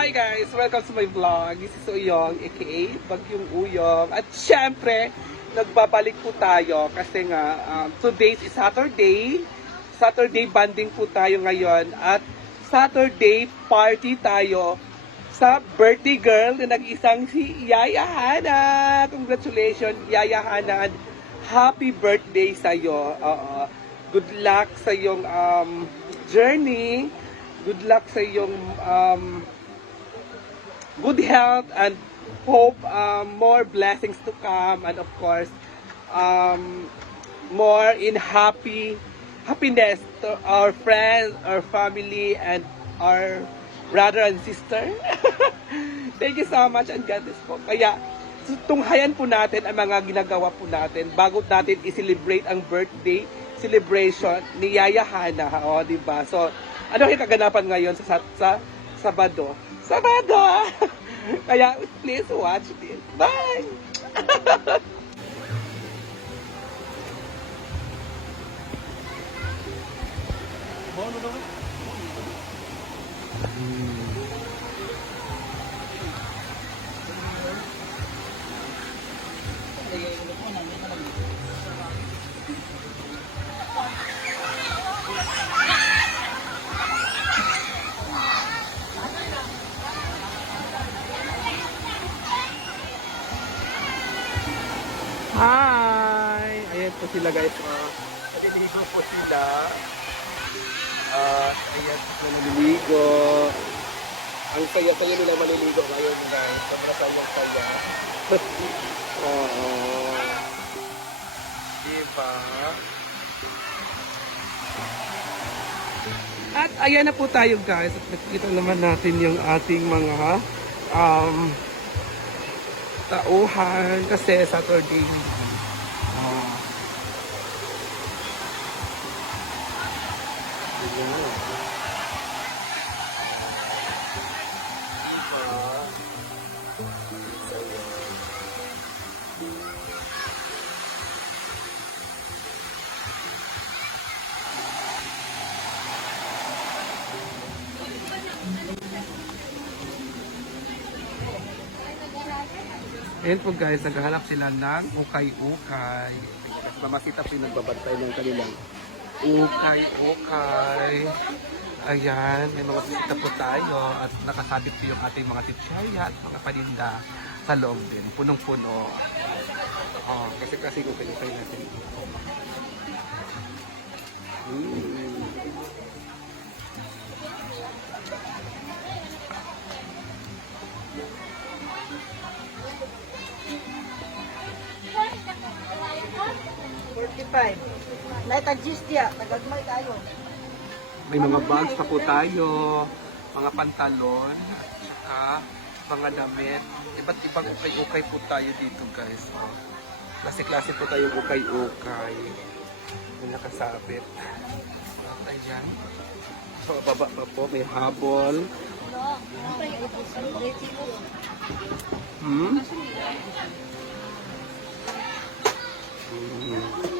Hi guys! Welcome to my vlog. This is Uyong, aka Bagyong Uyong. At syempre, nagbabalik po tayo kasi nga um, today is Saturday. Saturday banding po tayo ngayon at Saturday party tayo sa birthday girl na nag-isang si Yaya Hana. Congratulations, Yaya Hana. And happy birthday sa'yo. Oo. Good luck sa iyong um, journey. Good luck sa iyong um, good health and hope um, more blessings to come and of course um, more in happy happiness to our friends, our family and our brother and sister. Thank you so much and God bless po. Kaya tunghayan po natin ang mga ginagawa po natin bago natin i-celebrate ang birthday celebration ni Yaya Hana, o, di ba? So, ano yung kaganapan ngayon sa, sa, sa Sabado? Sabado! Kaya, please watch this. Bye! Hi! Ayan po sila guys. Uh, naliligo po sila. Uh, ayan po naliligo. Ang saya-saya nila maliligo ngayon guys. Sobrang sayang-saya. Oo. Diba? At ayan na po tayo guys. At nakikita naman natin yung ating mga um, tauhan kasi Saturday. Ah. Ayan. Ayan po guys, naghahanap sila ng ukay-ukay. Mamasita po yung nagbabantay ng kanilang ukay-ukay. Ayan, may mga bisita po tayo at nakasabit po yung ating mga titsaya at mga paninda sa loob din. Punong-puno. Oh, kasi kasi ukay-ukay natin. Mm. Light adjust ya, tagagmay tayo. May mga bags pa po tayo, mga pantalon, at mga damit. Iba't ibang ukay-ukay po tayo dito guys. Oh. Klase-klase po tayo ukay-ukay. May nakasabit. At ayan. So, baba pa po, may habol. Hmm? Hmm.